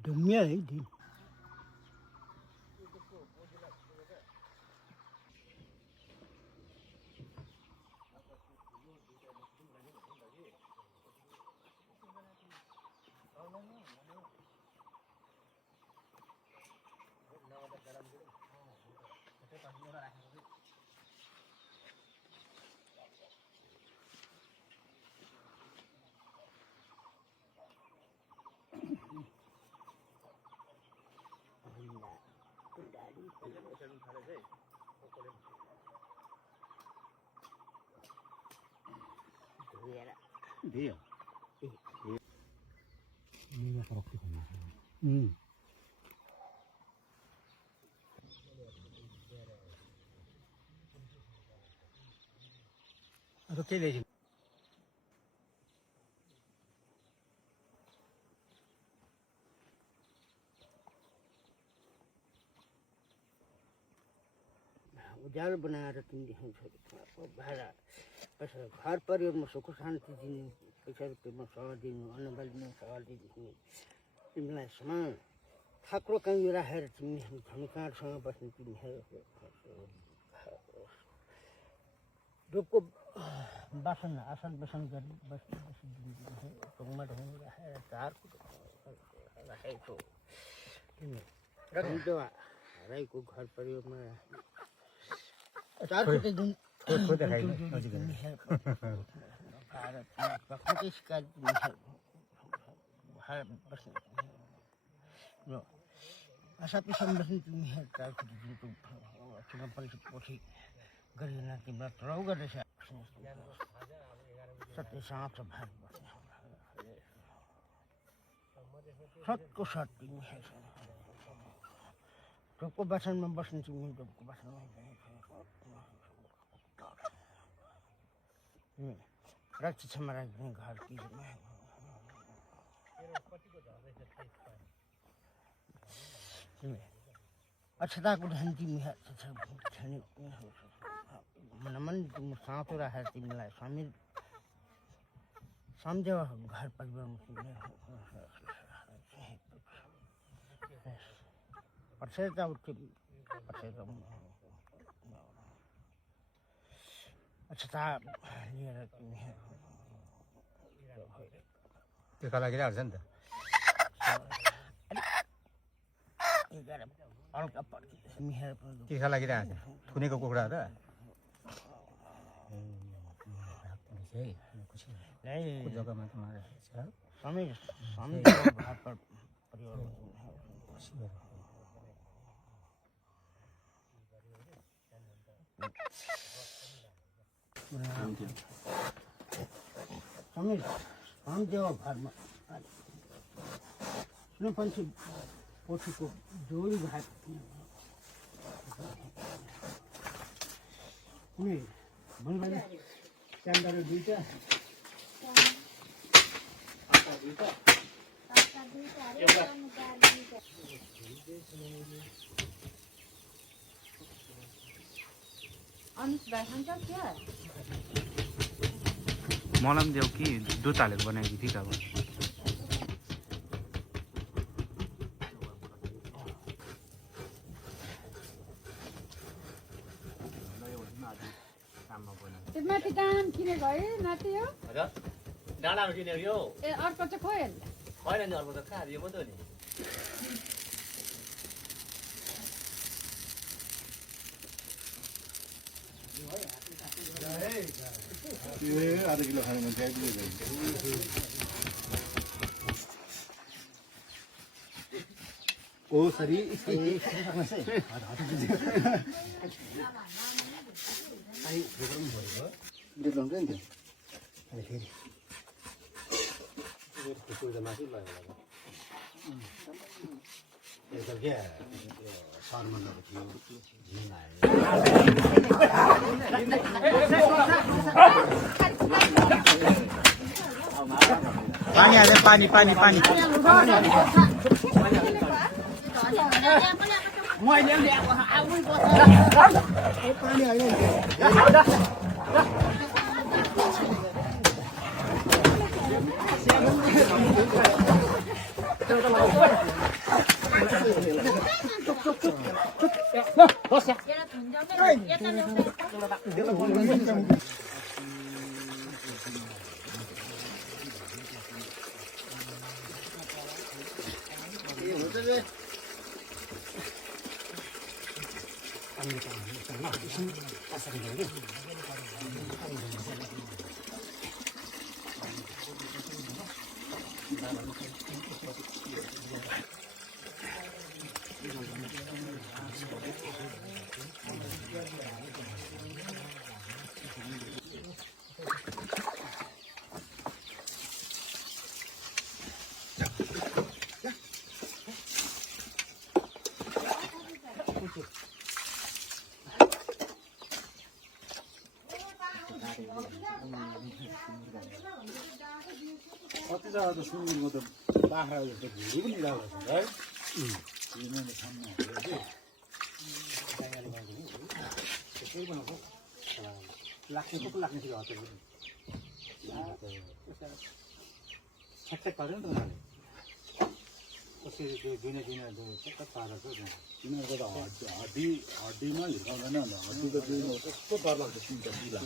Dumia ini. Dia. Ini kerok di sana. Ada kele. उजाल बनाएर तिमीले भाडा पैसा घर परिवारमा सुख शान्ति दिने पैसा रुपियाँमा सह दिनु अन्नबालीमा सह दिनु तिमीलाई समान थाक्रो कहीँ राखेर तिमी धनीकाँडसँग बस्ने तिमीहरू रुखको बासन आसन बसन गरी ढुङ्गा ढुङ्गा राखेर चारको राखेको तिमी र राईको घर परिवारमा चार कुटे दिन खुद है भारत प्रकृति का हर बस नो असा पिसन बसन तिमी है चार कुटे दिन तो चुनाव परिषद पछि गरिएन तिमीलाई ट्राउ गर्दैछ सत्य साँप छ भाग बस्ने सतको सत तिमी है ढोकको बासनमा बस्ने तिमी ढोकको बासनमा रक्त छमरा घर की अच्छा को धन्ती में मन तुम साँचो राखेर तिमीलाई समेत सम्झ्यौ घर परिवारमा पर्सेता उठ्यो पर्सेता अच्छा लिएर त्यो लागिरहेको छ नि त के लागिरहेको छ थुनेको कुखुरा त जग्गामा त समेत हम देव घरमा सुन पंछी पोछीको जोडी भात कुनै भन्दैन चान्दाले दुईटा मलम देऊ कि दुध हालेर बनाएको थिएँ अब माथि काम किने गए नाति हो डाँडामा किने यो ए अर्को चाहिँ खोइ होइन नि अर्को त कहाँ यो मात्रै नि आधा किलो खानु मन थियो ओ सरी आई प्रोग्राम भयो डेढ नि त्यो अनि फेरि यो त माथि लाग्यो एउटा के सरमनको थियो झिन आयो पानी हाले पानी पानी पानी मैले ल्याएको आउनै पर्छ पानी हाल्यो कति जग्गा त सुँगुरको त बाख्रा जस्तो भुँडी पनि राम्रो छ है मैले खान्न लाग्ने को लाग्ने थियो हतार छ्याक पार्यो नि त उनीहरूले कसरी त्यो दिने छ्याक पारेको तिनीहरूको त हड्डीमा हिर्काउँदैन नि हड्डीको दिने कस्तो डर लाग्छ तिनवटा बिला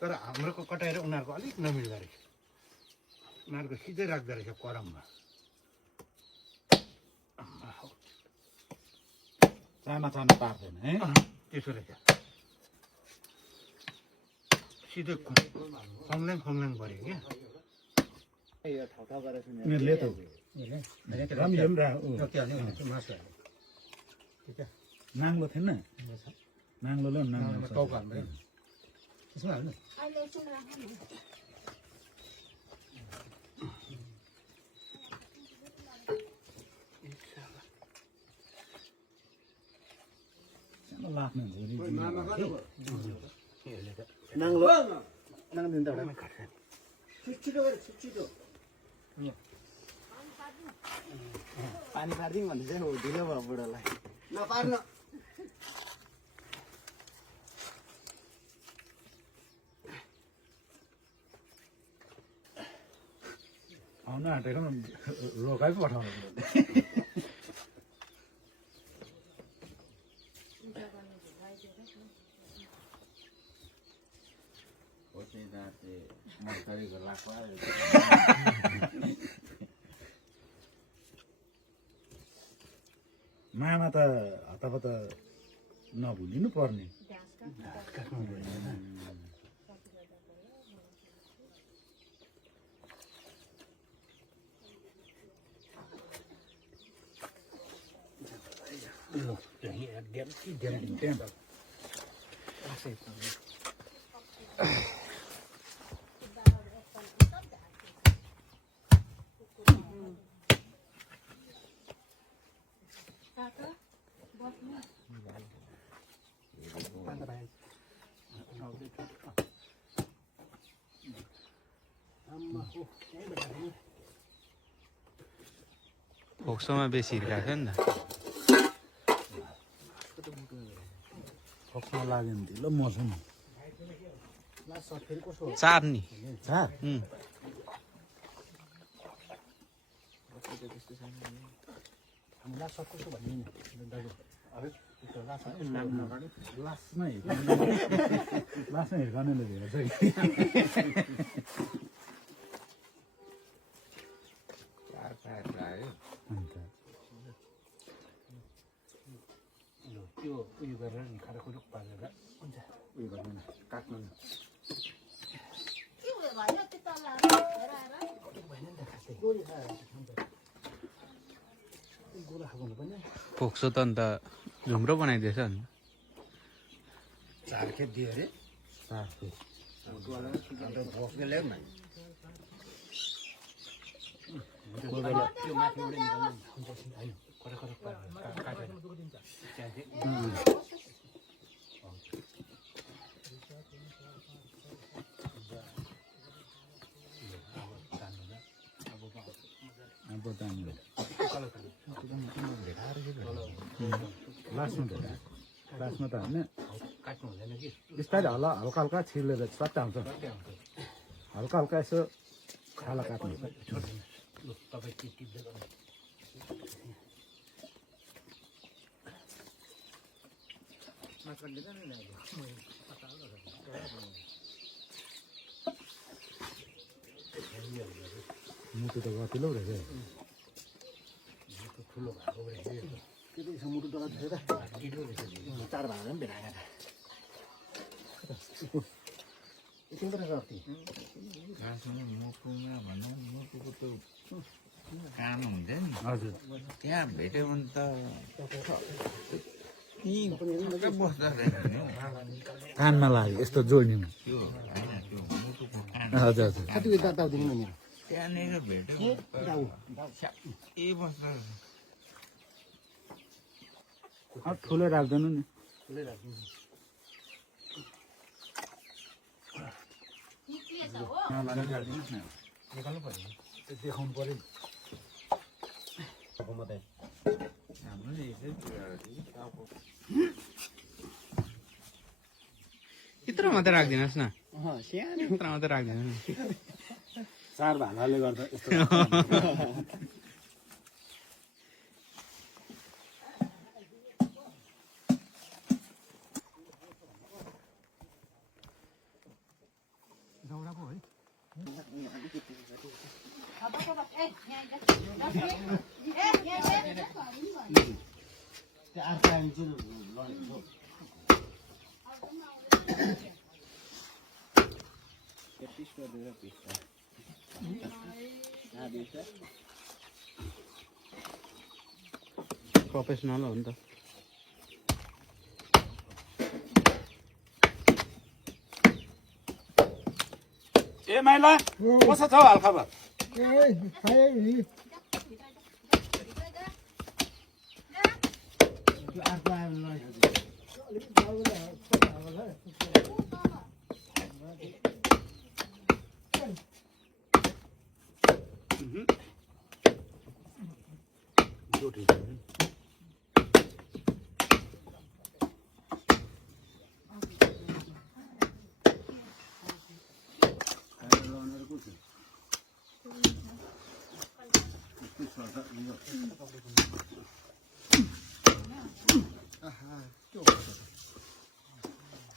तर हाम्रोको कटाएर उनीहरूको अलिक नमिल्दो रहेछ उनीहरूको सिधै राख्दो रहेछ करममा चाना पार्दैन है त्यसो रहेछ सिधै फङ्ल्याङ पऱ्यो क्या उनीहरूले त नाङ्लो थिएन नाङ्लो ल नाङ्लो टाउको हाल्दैन त्यसमा हाल्नु लाग्ने नाङ्लो नाङ्दिन्छ पानी पारिदिउँ भने चाहिँ ढिलो भयो बुढोलाई नपार्न आउनु आँटेको रोकाइ पठाउनु मामा त हतापत नभुलिनु पर्ने फोक्सोमा बेसी हिर्काएको थियो नि त फोक्समा लाग्यो भने ढिलो मर्छु नि चार नि चार लास्टमा हिर्काउनेले हेर्छ त्यो उयो गरेर नि खाएर खुरुक पारेर हुन्छ उयो गर्नु न काट्नु न फोक्सो त अन्त झुम्रो बनाइदिएछ नि चार खेप दियो अरे चार खेप फोक्सले ल्याउ न कोही बेला त्यो माथिबाट निकाल्नु लास्टमा त होइन बिस्तारै हल्का हल्का छिलेर सट्टा हुन्छ हल्का हल्का यसो खाला काट्नु मुटु त गतिलो रहेछ ठुलो भएको रहेछ मुटु त चार भाग पनि भेटाएन मुटुमा भनौँ मुटुको त्यो कान हुन्छ नि हजुर त्यहाँ भेट्यो भने त बस्दो रहेछ नि हौ। कानमा लाग्यो यस्तो जोड्नेमा त्यो होइन त्यो मुटुको कान हजुर हजुर त्यहाँनिर भेट्यो भने त स्याक्कै बस्दो रहेछ। ठुलै राख्दैन नि देखाउनु पर्यो हाम्रो यत्रो मात्रै राखिदिनुहोस् न यत्रो मात्रै राखिदिनु नि चार भालाले गर्दा यस्तो प्रोफेसनल हो नि त ए माइला कसो छ हालखबर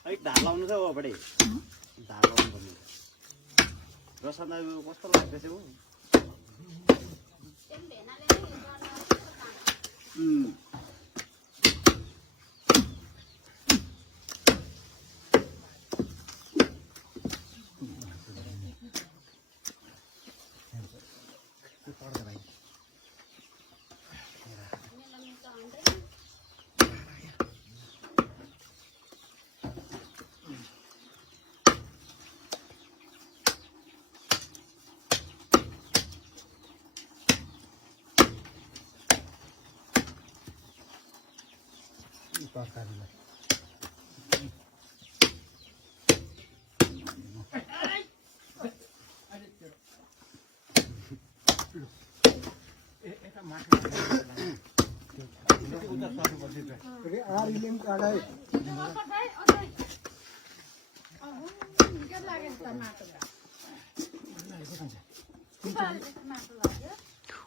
अलिक धार लाउनु छ हो बढी धार लाउनु पर्ने रसना कस्तो लाग्दैछ हो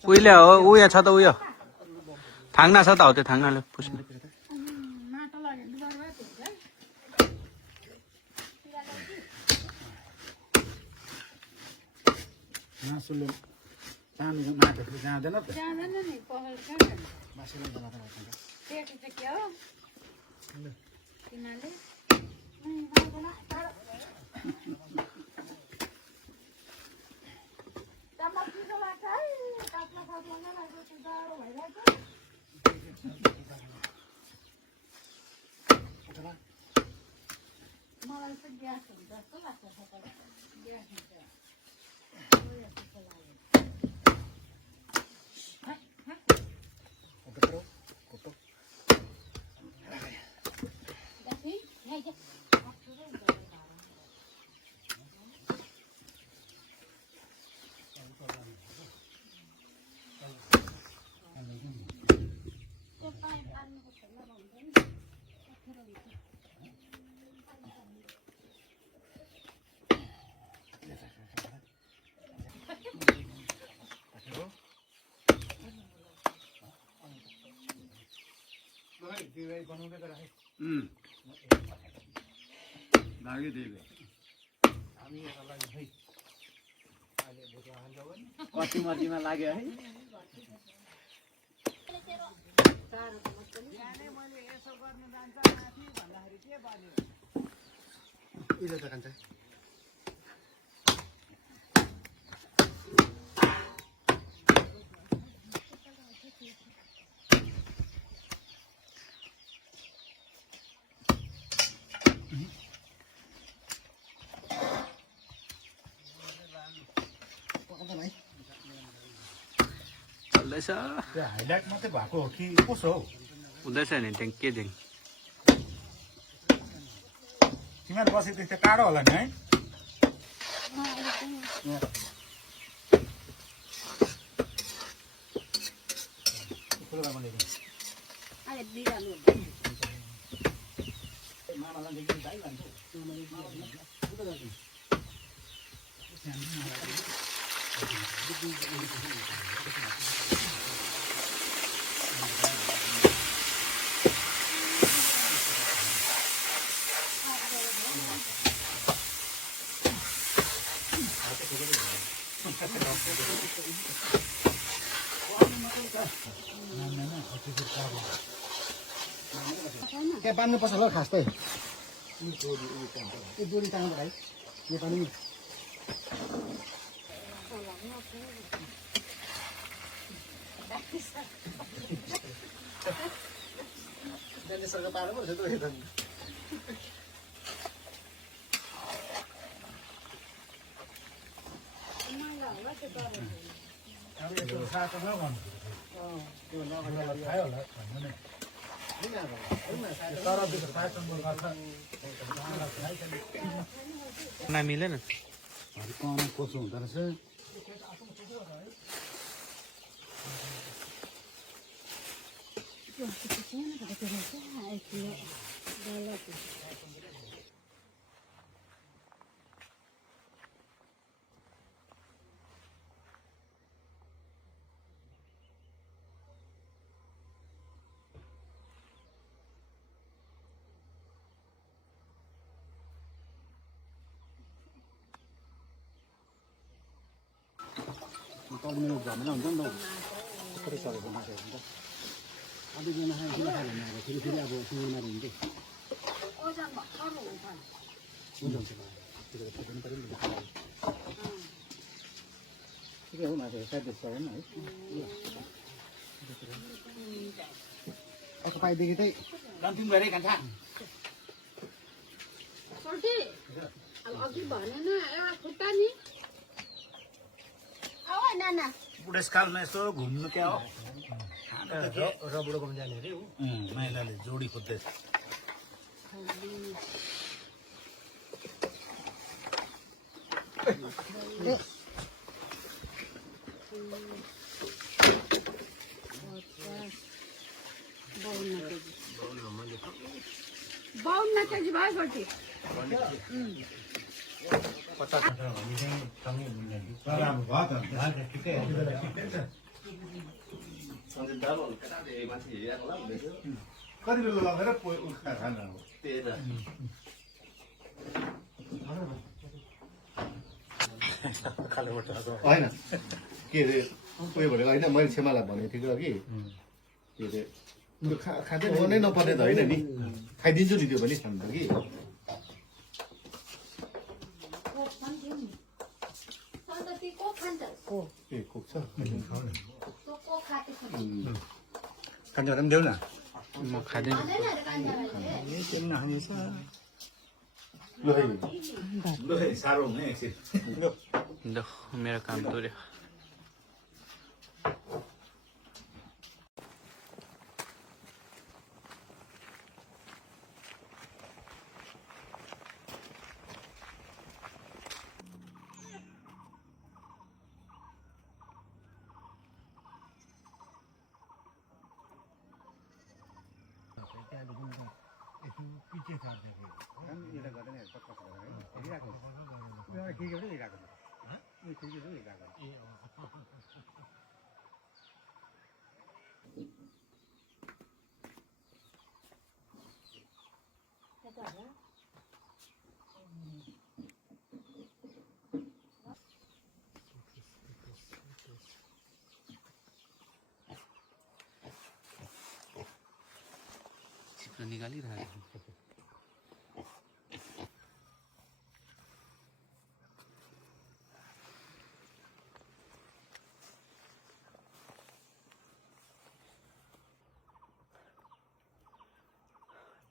उहिले हो उयो छ त उयो थाङ्ना छ त हो त्यो थाङ्नाले पुस्नु मासुले सानो माटोले जाँदैन त जाँदैन नि पहल मासुले बनाएर राख्छ पेट चाहिँ के हो तिमीले मलाई चाहिँ ग्यास हुन्छ जस्तो लाग्छ ग्यास हुन्छ लाग्यो त्यही कति मर्जीमा लाग्यो है चल्दैछ त्यो हाइलाइट मात्रै भएको हो कि कसो हौ हुँदैछ नि त्यहाँ के दिङ तिमीहरू बसेको त्यो टाढो होला नि है त्यहाँ बाँध्नुपर्छ होला खास चाहिँ यो डोरी तान्नु भाइ नेपाली सरकार पार्नु पर्छ त नमिलेन कसो हुँदो रहेछ तल्लो झमेला हुन्छ नि त थोरै सरेको माछा हुन्छ अझै बिना खायो किन खायो भने अब फेरि फेरि अब सुँगुरमारी हुन्थ्यो हुन्छ हुन्छ त्यतिखेर फुट्नु पऱ्यो नि ठिकै हो माछा साइड परेन है अर्को पाइदेखि चाहिँ कन्टिन्यू गरेँ कान्छा अघि भनेन एउटा खुट्टा नि नाना बुढेसकालमा यसो घुम्नु क्या हो रबुडो गाउँ जाने अरे महिलाले जोडी खोज्दैछ बाउन्न केजी भयो कति कति बेला लगेर खाना हो होइन के अरे उयो भनेको होइन मैले छेमालाई भनेको थिएँ कि के अरे त्यो खाँदै गर्नै नपर्ने त होइन नि खाइदिन्छु नि त्यो पनि खानु त कि ए कोक छ कान्छालाई पनि देऊ न म खाँदैन ल साह्रो हुने एकछिन ल मेरो काम तुर्यो एउटा गर्दैन पक्का है हेरिरहेको एउटा खिर्कीबाट हेरिरहेको यो खिर्कीबाट हेरिरहेको चिप्लो निकालिरहेको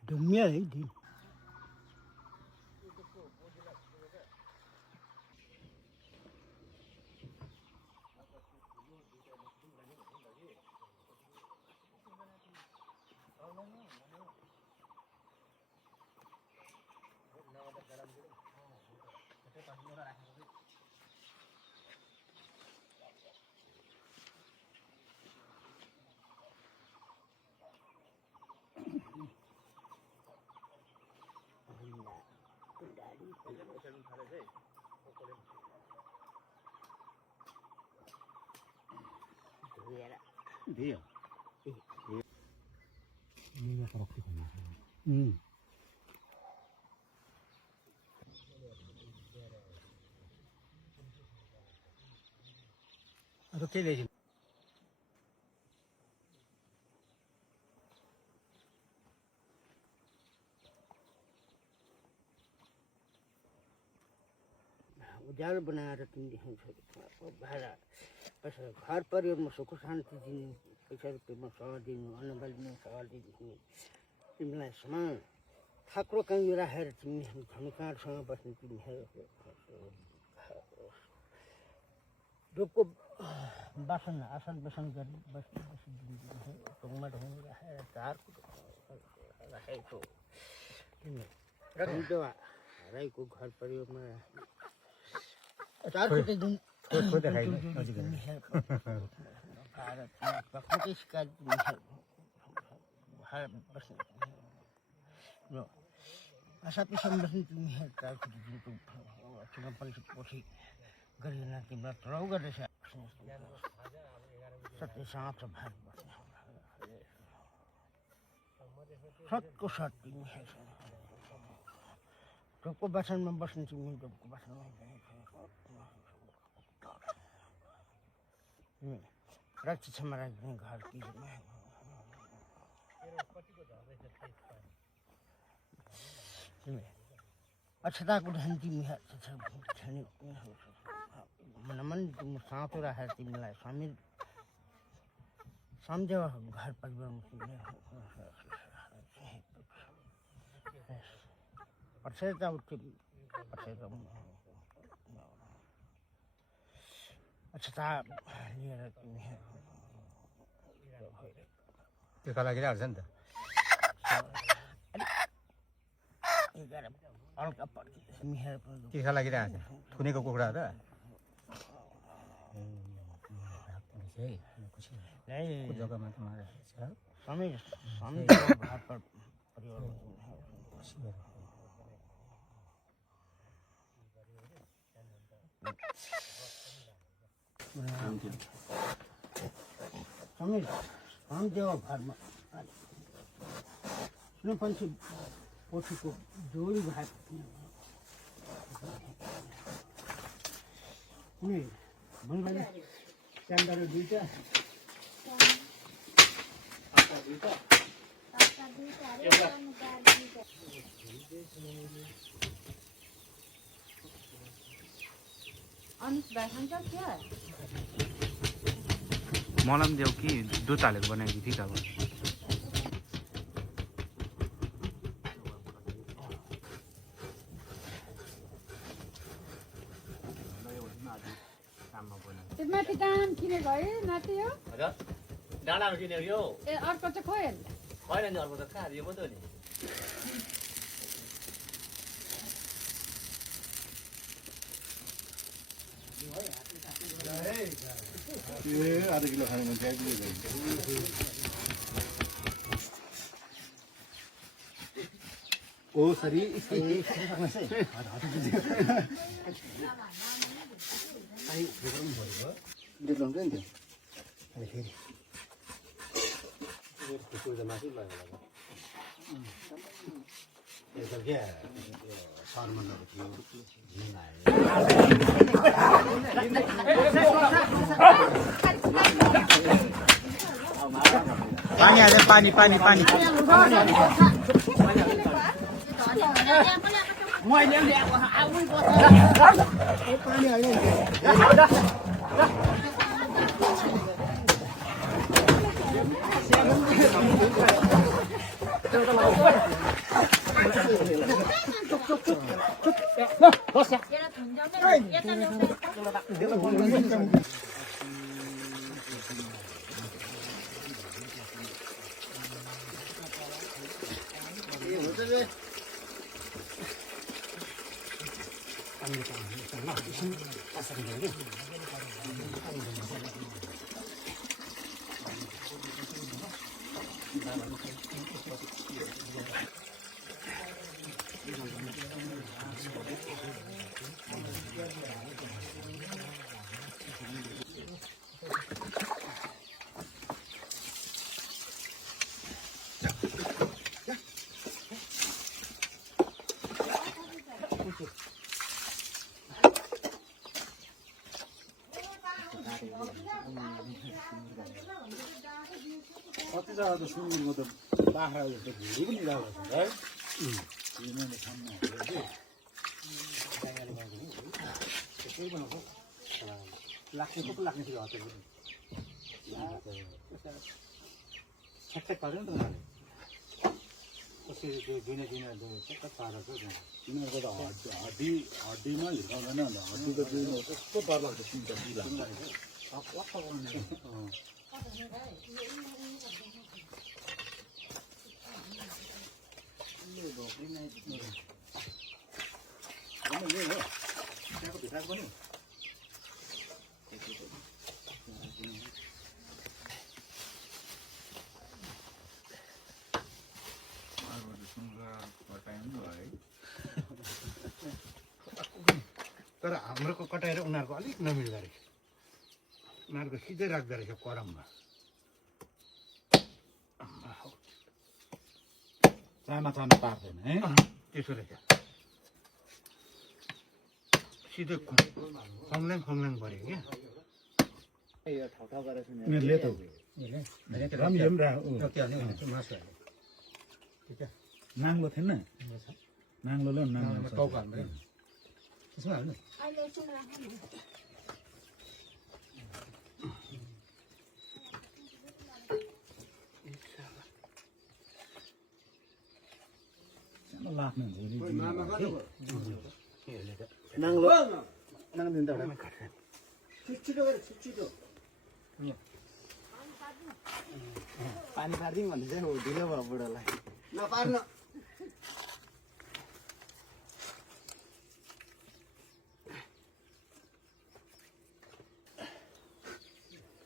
ढुङ्गिया है दिन Dia. Ini apa rokok ini? Ada ke lagi? उजालो बनाएर तिमीदेखि छोडेको भाडा पैसा घर परिवारमा सुख शान्ति दिने पैसा रुपियाँमा सह दिनु अन्नबालीमा सह दिने तिमीलाई समान थाक्रो काहीँ राखेर तिमीहरू धनुकाँडसँग बस्ने तिमीहरू ढुपको बासन आसन बसन गरी बस्ने ढुङमा ढुङ राखेर चारको राखेको तिमी राईको घर परिवारमा चार कोटी दिन आशा पिछाडि बस्ने तिमीहरू चार कोटी दिनको चुनाव पछि गरिएन तिम्रो तराउ गर्दैछ सत्य साँच भाग बस्ने सतको सत तिमीहरू ढुपको बासनमा बस्ने तिमी ढुपको बासनमा रक्ष क्षमा राख्ने घर तिमीमा अक्षताको धन तिमी मन तिम्रो साँचो राखेर तिमीलाई समेत सम्झेर घर परिवारमा पछेता अक्षता लिएर त्यो लागि राख्छ नि त हल्का मिहेर के लागि राख्छ थुनेको कुखुरा त जग्गामा त समय परिवार समय हम देव घरमा सुनपछि पोथीको जोडी भात भन्नु च्यान्दारो दुईटा मलम देऊ कि दुध हालेर बनाएको थिएँ अब माथि दाम किने भयो नाति हो हजुर डाँडाहरू किनेको यो ए अर्को चाहिँ खोइ होइन नि अर्को त कहाँ यो मात्रै हो नि आधा किलो खाने मान्छे ओ सरी देख्नुहुन्छ नि एउटा क्या सरमनहरू थियो झिङ्गा पानी हाल्यो पानी पानी पानी मैले ल्याएको आउनु पर्छ कति जग्गा त सुँगुरको त बाख्रा जस्तो भुँडी पनि लगाएको छ है मैले खानमा लाग्ने पो लाग्ने थियो हतै छ्याक्कै पार्यो नि त उनीहरूले कसरी त्यो दिने चक्क पारेर चाहिँ तिनीहरूको त हड्डीमा हिर्काउँदैन अन्त हड्डी त दुई कस्तो डर लाग्छ सुन्छ बिला त्यहाँको भित्राको पनि तर हाम्रोको कटाएर उनीहरूको अलिक नमिल्दो रहेछ उनीहरूको सिधै राख्दो रहेछ करममा चामा पार्दैन है त्यसो रहेछ सिधै खङ्ल्याङ पऱ्यो क्या उनीहरूले त नाङ्लो थिएन नाङ्लो ल नाङ्लो टाउको हाल्नु त्यसमा हाल्नु लाग्नु नाङ्लो दिन्छ पानी पारिदिउँ भन्दै चाहिँ ढिलो भयो बुढोलाई नपार्न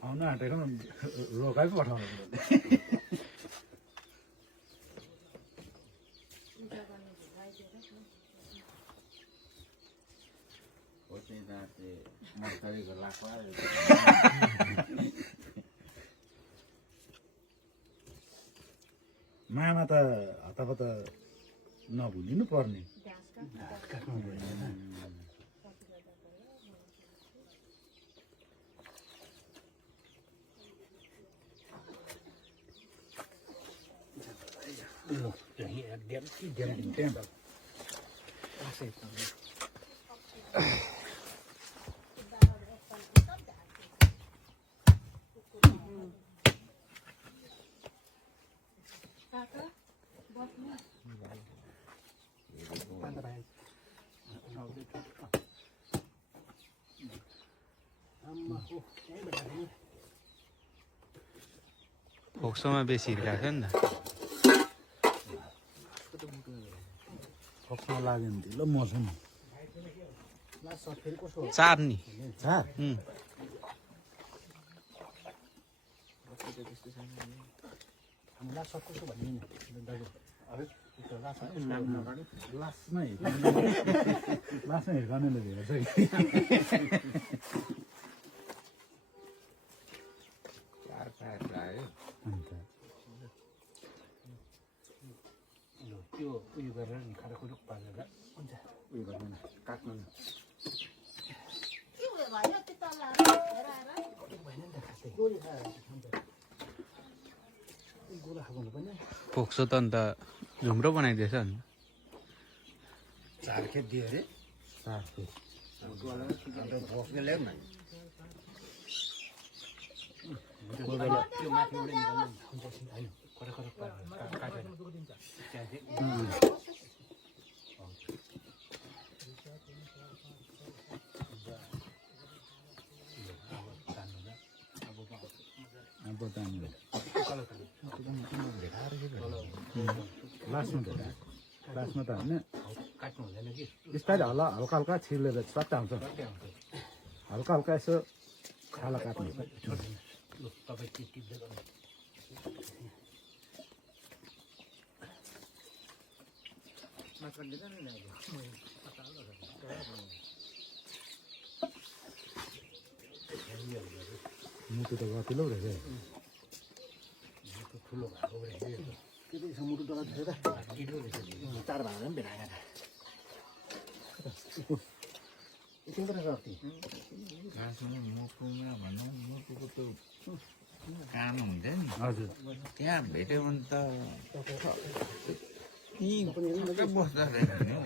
आउनु आँटेको रोकाइ पो पठाउनु मामा त हतापत नभुलिनु पर्ने फोक्सोमा बेसी हिर्काएको थियो नि त फोक्समा लाग्यो भने ढिलो मर्छ नि चार नि हामीलाई सब कसो भन्ने दाजु लास्टमा हिर्काउनेले हेर्छ कि चार पाँच आयो अन्त त्यो उयो गरेर नि खाडाखुडुक पारेर हुन्छ उयो गर्नु न काट्नु न के उयो भयो त्यो तल गोरा खानु पनि फोक्सो त अन्त झुम्रो बनाइदिएछ नि चार खेप दियो अरे चार खेप भोक्ने ल्याउ न त्यो माथिबाट निकाल्नु हुन्छ होइन खडा पारेर काटेर अब तान्नु लास्टमा त होइन काट्नु हुँदैन कि बिस्तारै हल्का हल्का छिर्लेर सट्टा हुन्छ हल्का हल्का यसो खाला काट्नु तपाईँ टिप्दै गर्नु मुटु त गतिलो रहेछ ठुलो भएको रहेछ मुटु डल्ला थियो त चार भाग पनि भेटाएर एकछिन त गर्थेँ खासमा मुटुमा भनौँ मुटुको त कान हुन्छ नि हजुर त्यहाँ भेट्यो भने त यहीँ ठक्कै बस्दो रहेछ नि हौ।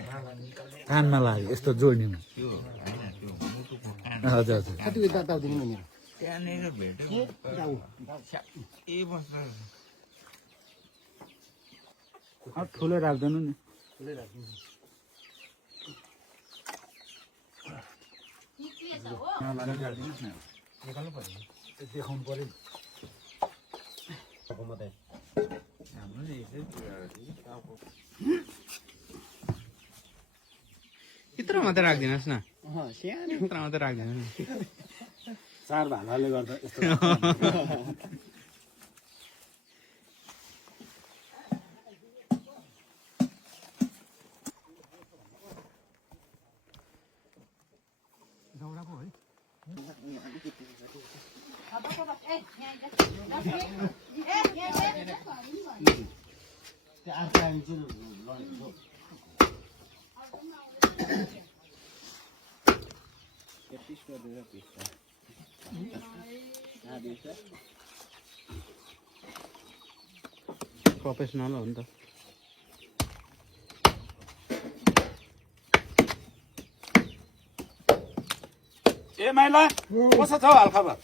कानमा लाग्यो यस्तो जोड्नेमा त्यो होइन त्यो मुटुको कान हजुर हजुर कति दाउदिनु मेरो त्यहाँनिर भेट्यो ए बस्दो रहेछ। ठुलो राख्दैनु नि निक्लिएछ हो निकाल्नु पर्यो देखाउनु पर्यो मात्रै हाम्रो यसै कुराहरू यत्रो मात्रै राखिदिनुहोस् न सानो यत्रो मात्रै राखिदिनु नि चार भालाले गर्दा यस्तो प्रोफेसनल हो नि त ए माइला कसो छ हालखबर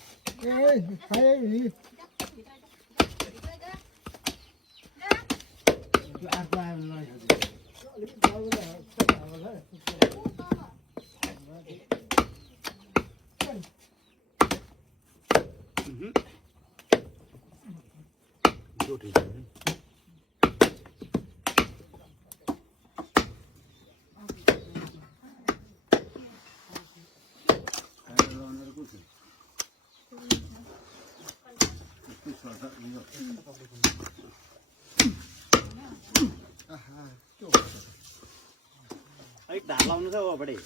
अलिक धार लाउनु छ हो बढी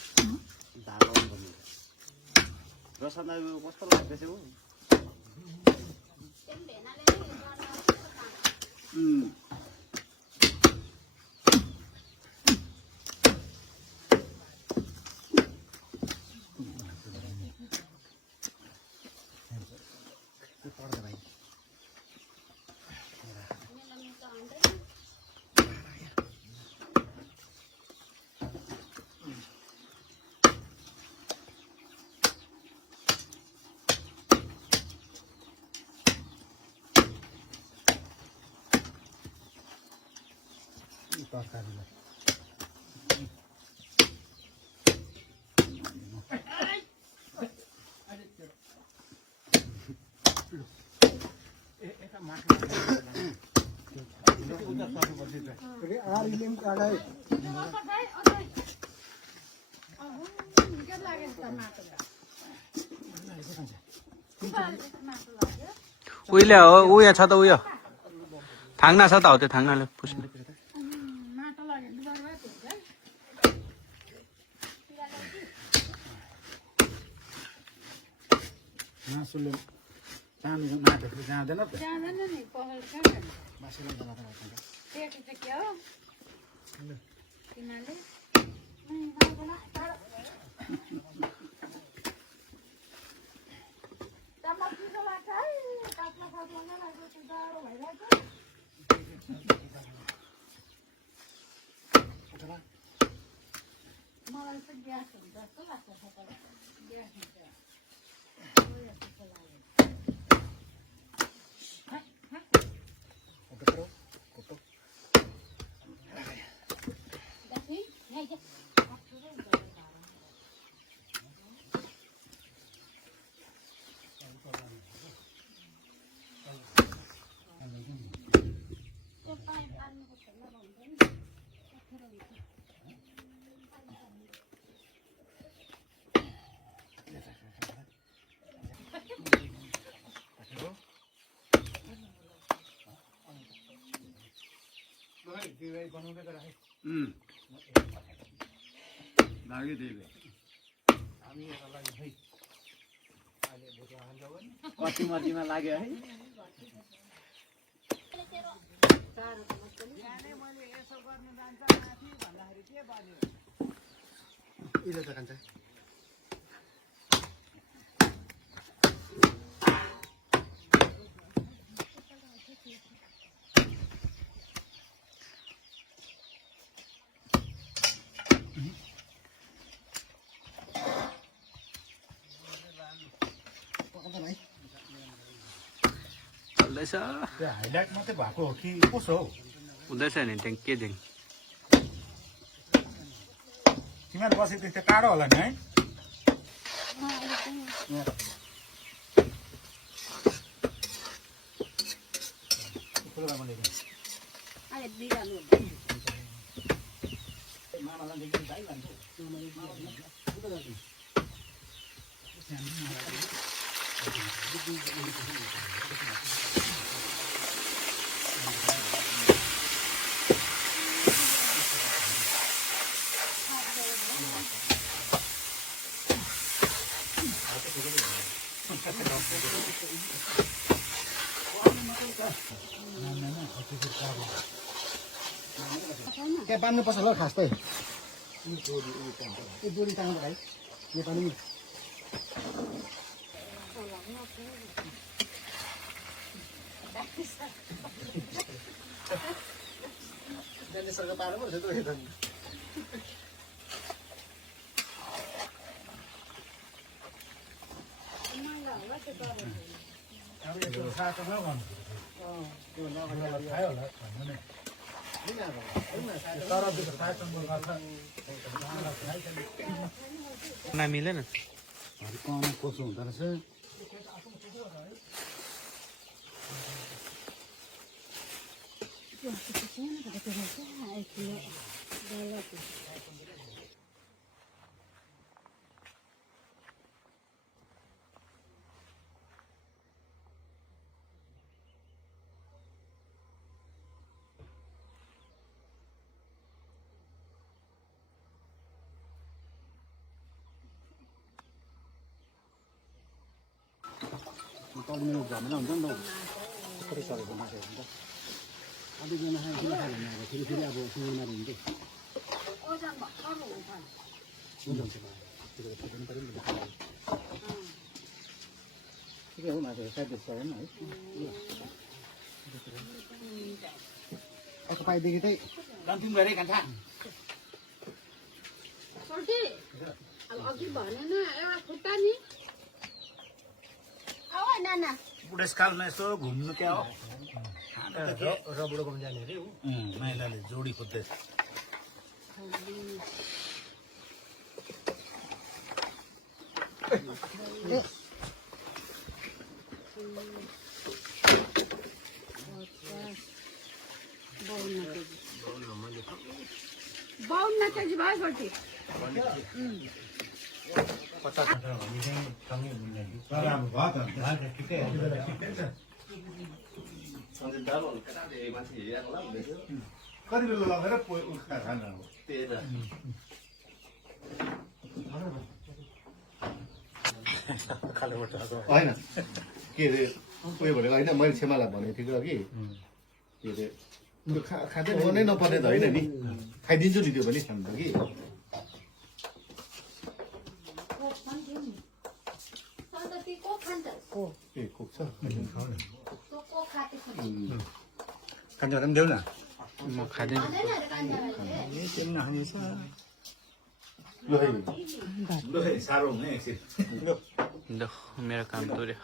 धार लाउनु पर्ने रसना कस्तो लाग्दैछ हो तरकारीलाई उहिले हो उयो छ त उयो थाङ्ना छ त हो त्यो थाङ्नाले पुस्ने मासुले चाँदीको माटोले जाँदैन त जाँदैन नि पसल छ मासुले जाँदैन त्यही चाहिँ के हो तिमीले मलाई चाहिँ ग्यास हुन्छ जस्तो लाग्छ ग्यास हुन्छ लाग्यो त्यही कति मतीमा लाग्यो है इले त कान्छ चल्दैछ त्यो हाइलाइट मात्रै भएको हो कि कसो हौ हुँदैछ नि त्यहाँ के दिङ तिमीहरू बसेको त्यो टाढो होला नि है त्यहाँ बान्नुपर्छ होला खास चाहिँ यो डोरी तान्नु भाइ यो पनि सरकार पार्नु पर्छ त नमिलेन कहाँ कसो हुँदो रहेछ तल्लो झमेला हुन्छ नि त कसरी सरेको मासु हुन्छ अलिकति किन खानु अब फेरि फेरि अब सुँगुरमारी हुन्छ ठिकै हो मासु साइड सरेन है तपाईँदेखि चाहिँ अन्तिम गरे कान्छा अघि भनेन एउटा खुट्टा नि नाना बुढेसकालमा यसो घुम्नु क्या हो रबुडो घुम्नु जाने अरे ऊ माइलाले जोडी खोज्दैछ बाउन्न केजी भयो गोटी कति बेला लगेर खाना हो त्यही त खालेबाट होइन के अरे उयो भनेको होइन मैले छेमालाई भनेको थिएँ कि के अरे त्यो खाँदै मनै नपर्ने त होइन नि खाइदिन्छु नि त्यो पनि खानु त कि सन्तति को खान्छ ए कोक छ को खाते कान्छा पनि देऊ न म खाँदैन खाँदैन अरे कान्छाहरूले त्यो नखानेछ ल है लु है साह्रो हुने एकछिन ल मेरो काम तुर्यो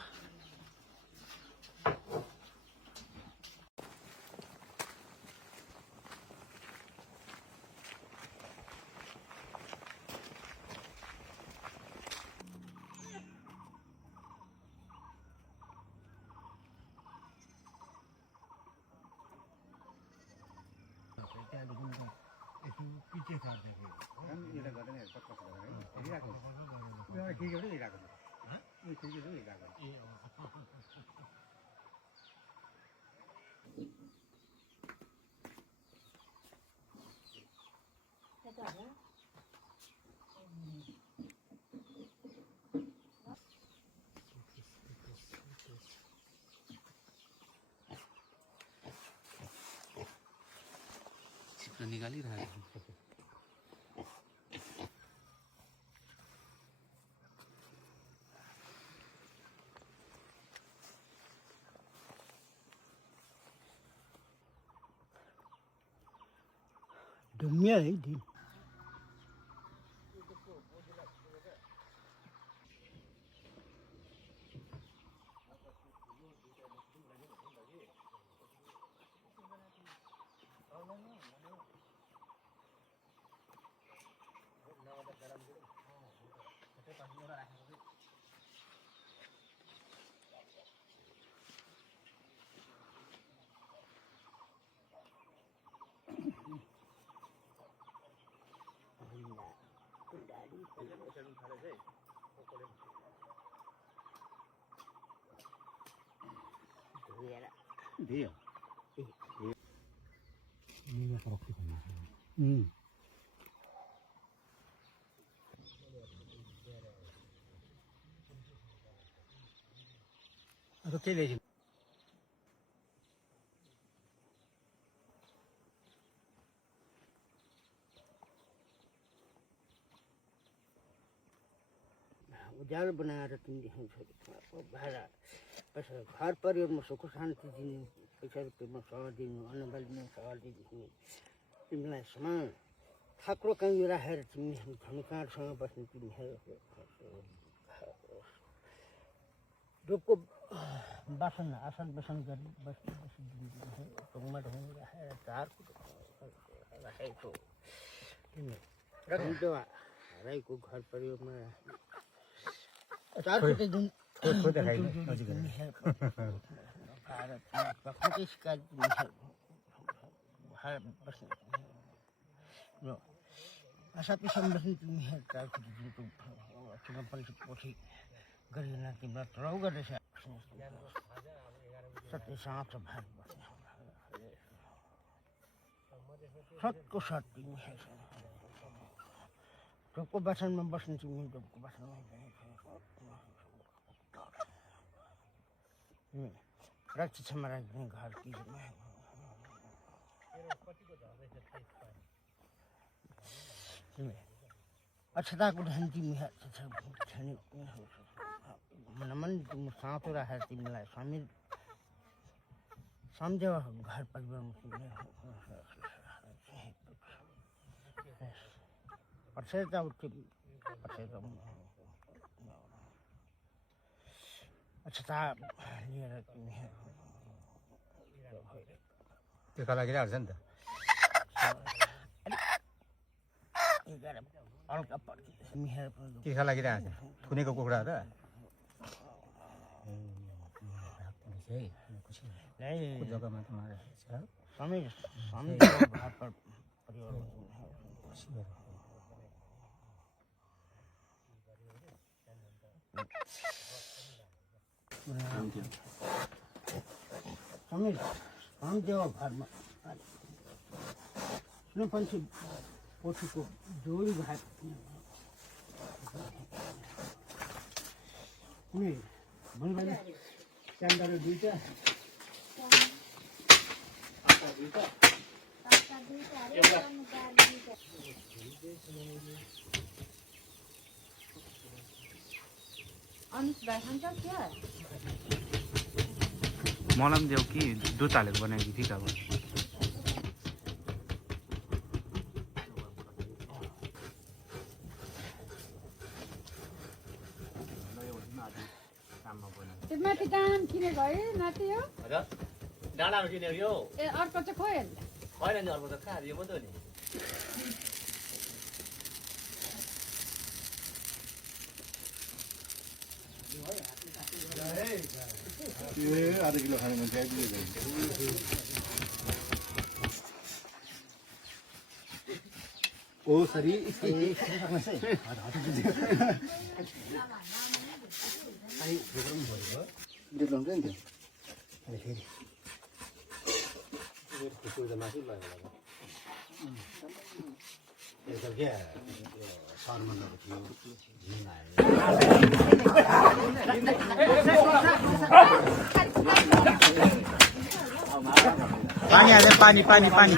चिप्लो निकालिरहेको ढुम्या है दिन दियो अब के ल्याइदिनु उज्यालो बनाएर तिमीदेखि छोरीको भाडा पैसा घर परिवारमा सुख शान्ति दिने पैसा रुपियाँमा सह दिनु अन्नबालीमा सह दिने तिमीलाई समान थाक्रो कहीँ राखेर तिमीहरू धनुकाँडसँग बस्ने तिमीहरू रुखको बासन आसन बसन गरी बस्ने ढुङ्गा ढुङ्गा राखेर चारको राखेको तिमी राईको घर परिवारमा चारको जुन साथीसँग बस्ने तिमीहरू चारको जुन परिचय पछि गरिएन तिमीलाई तराउ गर्दैछ सत्य साँचो भात बस्ने सतको सत तिमीहरू ढोकको बासनमा बस्ने तिमी ढोकको बासनमा रक्षा क्षमा राख्ने घर तिमी अक्षताको ध्यान तिमी मन तिमी साँचो राखेर तिमीलाई समेत सम्झेवा घर परिवारमा पर्सेर अक्षता लिएर त्यो लागिरहेको छ नि त हल्का मिहेर तिखा लागिरहेको छ थुनेको कुखुरा त जग्गामा त समय देवा घरमा सुनपछि पोथीको जोडी भात कुनै भन्नु भएन च्याम्बारो दुईटा मलम देऊ कि दुध हालेर बनाएको थिएँ अब माथि दाम किने भयो नाति हो डाँडामा किनेको यो ए अर्को चाहिँ खोइ होइन नि अर्को त कहाँ यो मात्रै हो नि आधा किलो खाने मान्छे आइपुग्यो ओ सरी पानी हाले पानी पानी पानी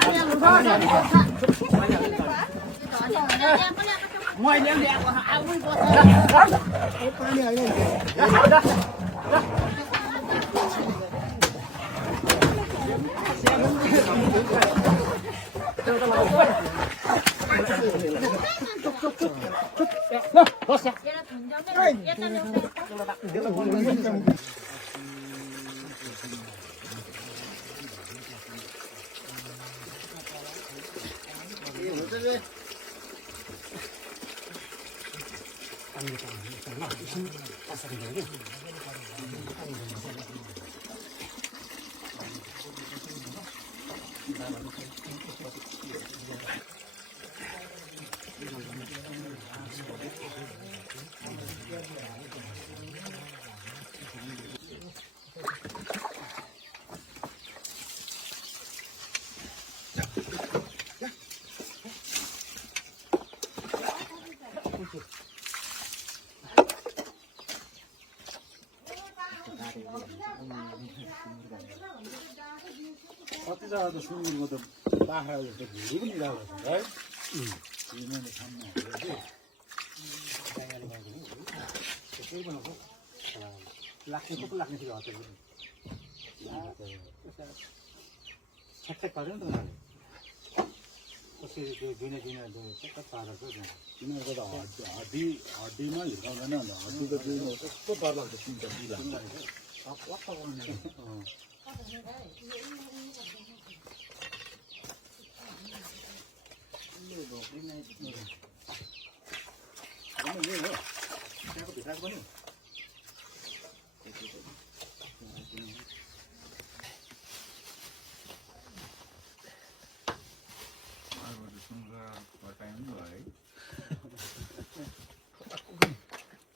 कति जग्गा त सुँगुरको त बाख्रा जस्तो भुँडी पनि राम्रो छ है मैले खानमा लाग्ने को लाग्ने थियो हतै छक्कै पर्यो नि त उनीहरूले कसरी त्यो दिने चक्क पारेको तिनीहरूको त हड्डीमा हिर्काउँदैन अन्त हड्डी त दिनु कस्तो डर लाग्छ सुन्छ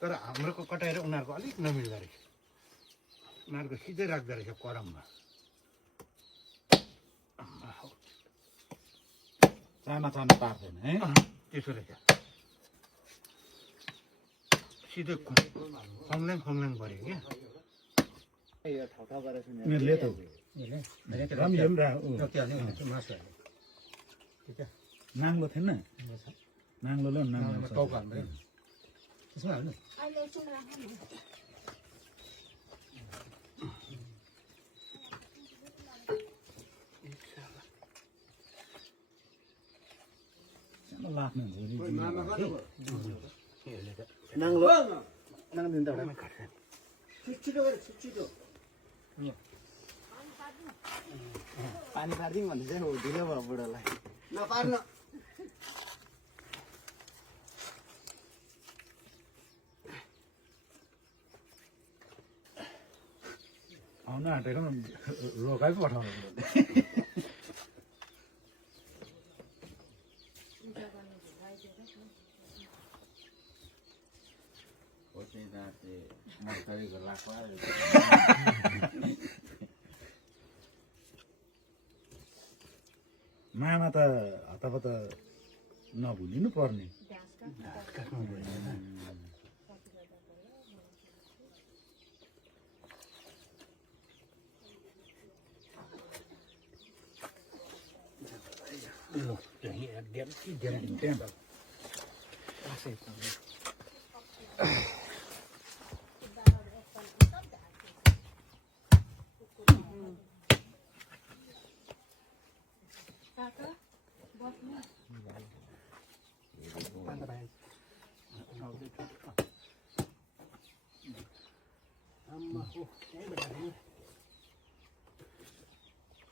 तर हाम्रो कटाएर उनीहरूको अलिक नमिल्दो रहेछ उनीहरूको सिधै राख्दो रहेछ करममा चामा पार्दैन है त्यसो रहेछ सिधै खङ्ल्याङ पऱ्यो क्या उनीहरूले त नाङ्लो थिएन नाङ्लो ल नाङ्लो टाउको हाल्नु त्यसमा हाल्नु लाग्ने पानी पारिदिउँ भन्दै चाहिँ ढिलो भयो बुढालाई नपार्नु आउन आँटेको रोकाइ पो पठाउनु मामा त हतपत नभुलिनु पर्ने के ग्यारेन्टी त्यहाँ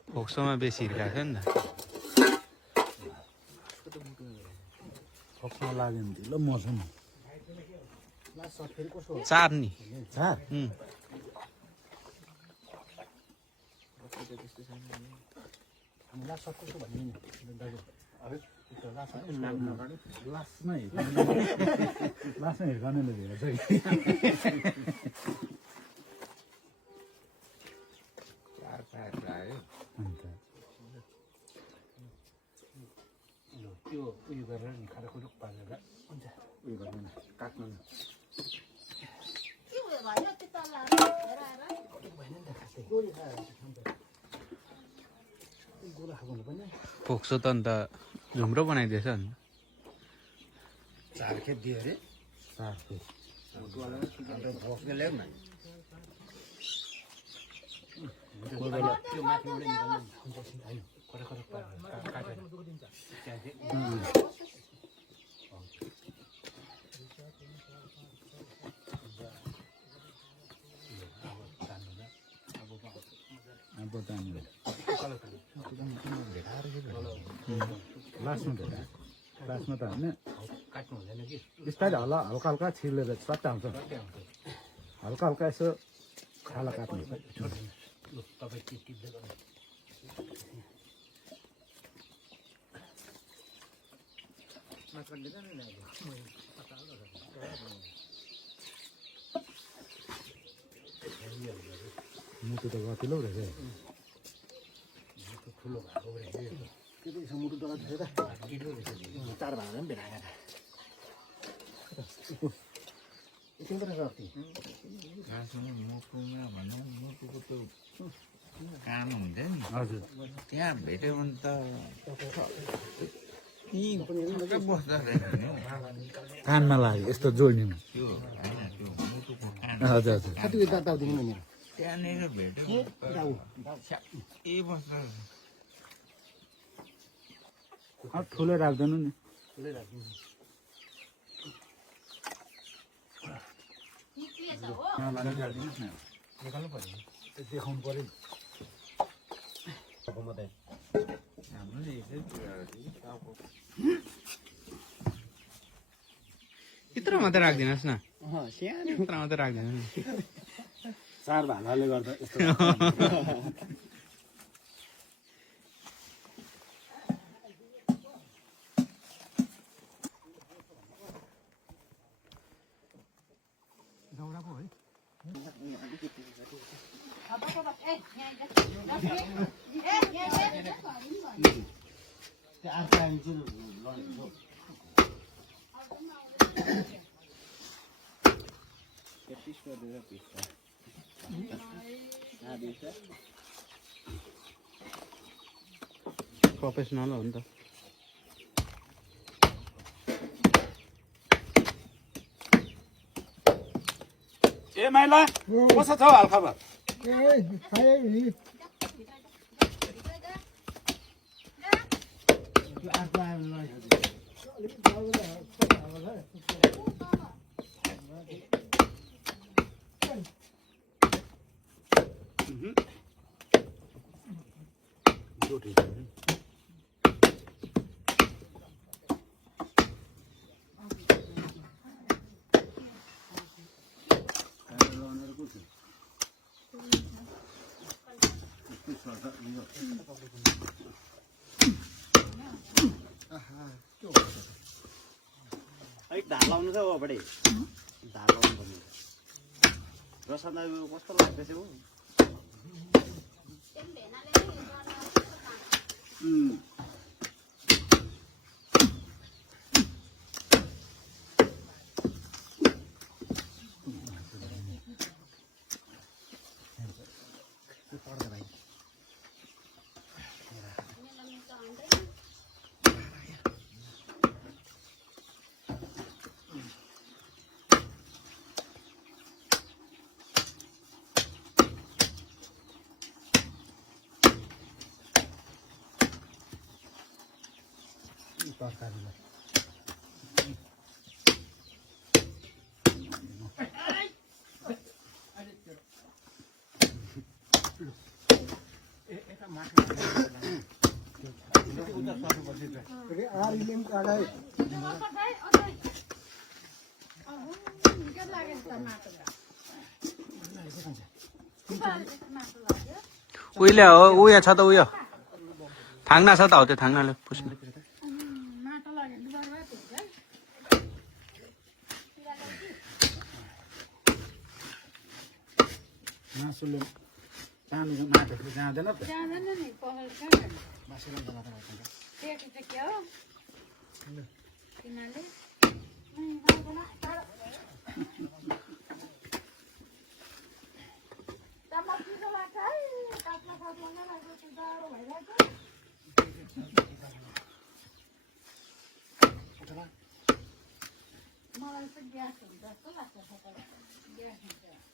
फोक्सोमा बेसी हिर्काएको थियो नि त फक्समा लाग्यो भने ढिलो मर्छ नि चार नि चार लास्टमा हिर्काउनेले भेट्छ कि चार पाँच लाग्यो अन्त त्यो उयो गरेर नि खाएर खुरुक पारेर हुन्छ उयो गर्नु न काट्नु न के उयो भयो त्यो तल हेर गोला खानु पनि फोक्सो त अन्त झुम्रो बनाइदिएछ नि चार खेप दियो अरे चार खेप ल्याउ न कोही बेला त्यो माथिबाट निकाल्नु हुन्छ होइन खडक खडक पारेर काटेर लास्टमा भेटा लास्टमा त होइन काट्नु हुँदैन कि बिस्तारै हल्का हल्का छिर्लेर सट्टा हुन्छ हल्का हल्का यसो खाला काट्नु तपाईँ के टिप्दै गर्नु मुटु त गतिलो रहेछ मुटु ठुलो भएको रहेछ के रहेछ मुटु त गतिलो त चार भाँडा पनि भेटाएन एकछिन पनि गर्थी खासमा मुटुमा भनौँ मुटुको त्यो कान हुन्छ नि हजुर त्यहाँ भेट्यो भने त बस्दा रहेछ नि हौ। कानमा लाग्यो यस्तो जोड्नेमा त्यो होइन त्यो मुटुको कान हजुर हजुर कति दाउदेखि मेरो त्यहाँनिर भेट्यो भने त स्याक्कै बस्दा रहेछ। ठुलै राख्दैन नि निकाल्नु पर्यो देखाउनु पर्यो हाम्रो यसै यत्रो मात्रै राखिदिनुहोस् न सानो यत्रो मात्रै राखिदिनु नि चार भालाले गर्दा यस्तो प्रोफेसनल हो नि त ए माइला कसो छ हालखबर ढाल लाउनु छ हो बडे ढाल लाउनु पर्ने रसना कस्तो लाग्दैछ हो तरकारीलाई उहिले हो ऊ यहाँ छ त उयो थाङ्ना छ त हो त्यो थाङ्नाले पुस्ने माटो लाग्यो भने बर्बाद हुन्छ मासुले पानीको माटोहरू जाँदैन त जाँदैन नि पहल छ मासुले मात्र खान्छ पेट चाहिँ के हो तिमीले चिसो लाग्छ है काट्न सक्दैन लाग्यो त्यो जाडो भइरहेको मलाई चाहिँ ग्यास हुन्छ जस्तो लाग्छ ग्यास हुन्छ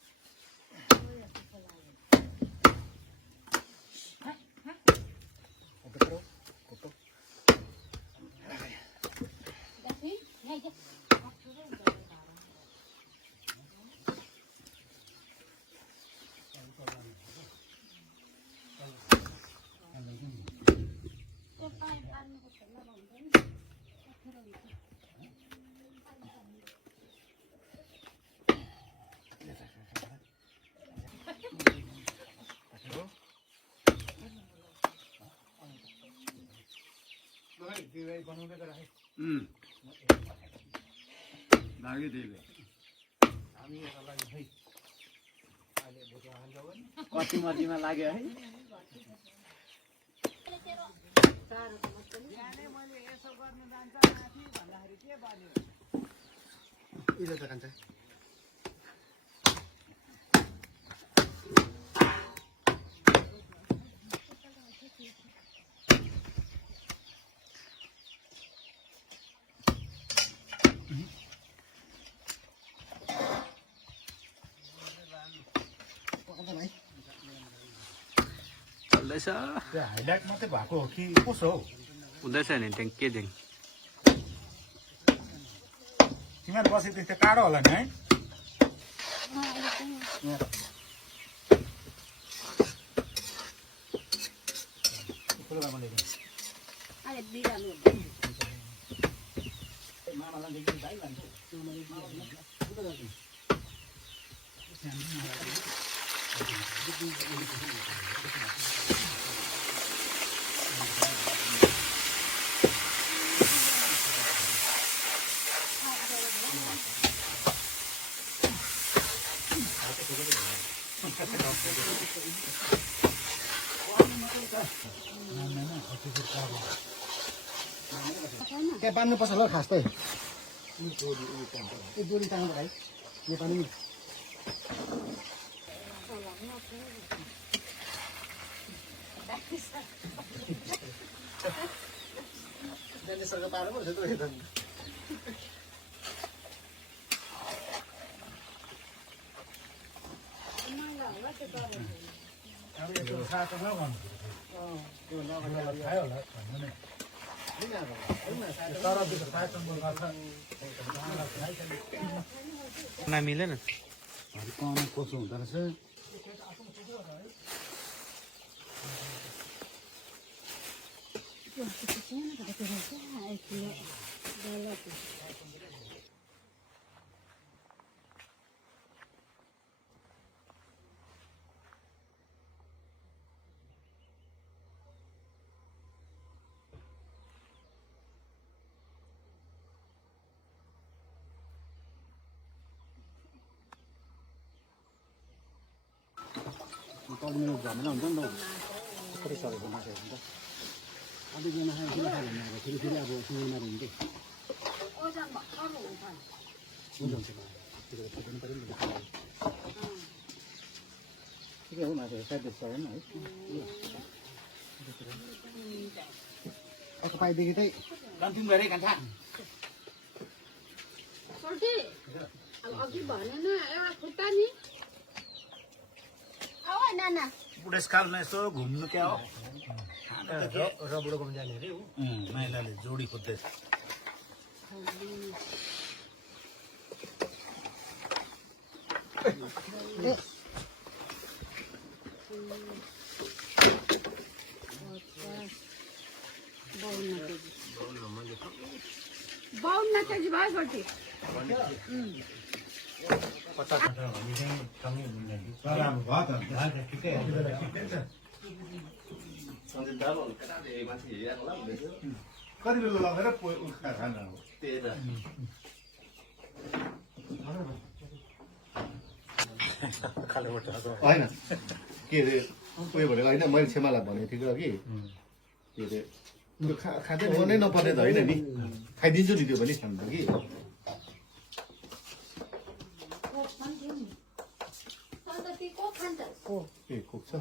लाग्यो त्यही कति मर्जीमा लाग्यो है चल्दैछ त्यो हाइलाइट मात्रै भएको हो कि कसो हौ हुँदैछ नि त्यहाँ के दिङ तिमीहरू बसेको त्यो टाढो होला नि है त्यहाँ बान्नुपर्छ होला खास चाहिँ यो डोरी तान्नु भाइ यो पनि पारो पर्छ त अब यो सातो नगर्नु खायो होला भन्नु नि नमिलेन कसो हुँदो रहेछ तल्लो झमेला हुन्छ नि त कति सरेको माछा हुन्छ अलिकति नखायो किन खायो भने अब फेरि अब सुँगुरमा हुन्थ्यो ओजन भर्खर हुन्छ हुन्छ त्यो फुट्नु पऱ्यो नि ठिकै हो माछा साइड सरेन है अर्को पाइदेखि चाहिँ कन्टिन्यू गरेँ कान्छा सोल्टी अब अघि भनेन एउटा खुट्टा नि आऊ नाना बुढेसकालमा यसो घुम्नु क्या हो रबुडोकोमा जाने अरे ऊ माइलाले जोडी खोज्दैछ बाउन्न केजी भयो गोटी कति बेला लगेर खाना हो त्यही होइन के अरे उयो भनेको होइन मैले छेमालाई भनेको थिएँ कि के अरे त्यो खाँदै मनै नपर्ने त होइन नि खाइदिन्छु नि त्यो पनि खानु त कि ए कोक छ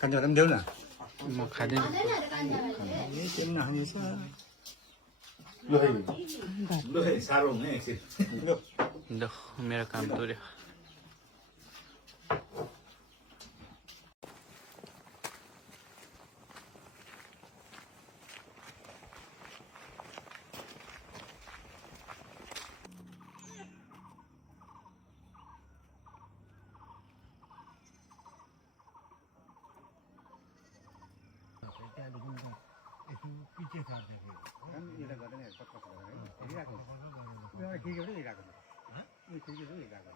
कान्छा पनि देऊ न म खाँदैन ल है साह्रो हुने एकछिन ल मेरो काम तुर्यो पिछे काट्दाखेरि यसलाई गर्दा नि पत्ता हेरिरहेको खिर्की पनि हेरिरहेको खिर्की पनि हेरिरहेको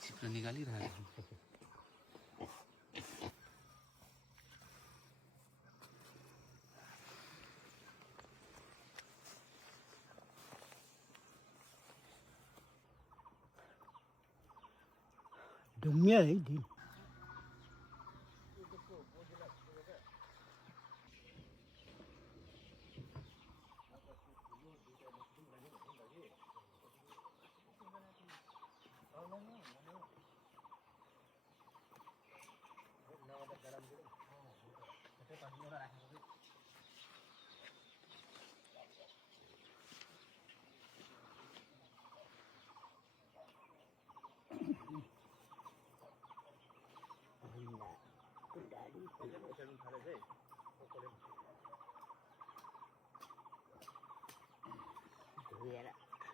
छिप्रो निकालिरहेको दुनिया है दिन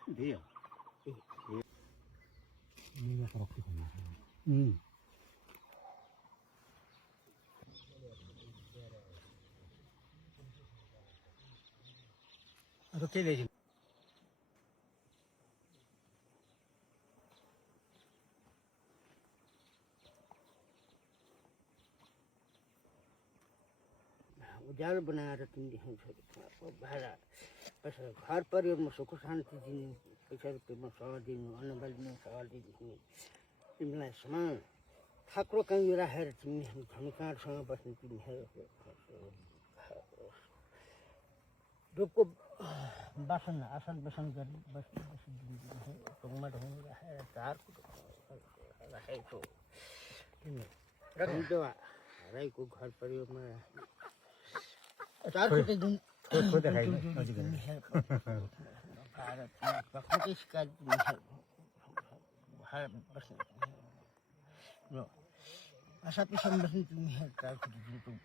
Dia. Ini kerok di sana. Atau ke lagi? उजालो बनाएर तिमीले भाडा पैसा घर परिवारमा सुख शान्ति दिने पैसा रुपियाँमा सह दिनु अन्नबालीमा सह दिनु तिमीलाई समान थाक्रो कहीँ राखेर तिमीहरू धनकारसँग बस्ने तिमीहरू रुखको बासन आसन बसन गरी बस्ने ढुङ्गा ढुङ्गा राखेर चारको राखेको तिमीहरू राईको घर परिवारमा चार खोटे दिन आशा पिछन बस्ने तिमीहरू चार खोटे दिन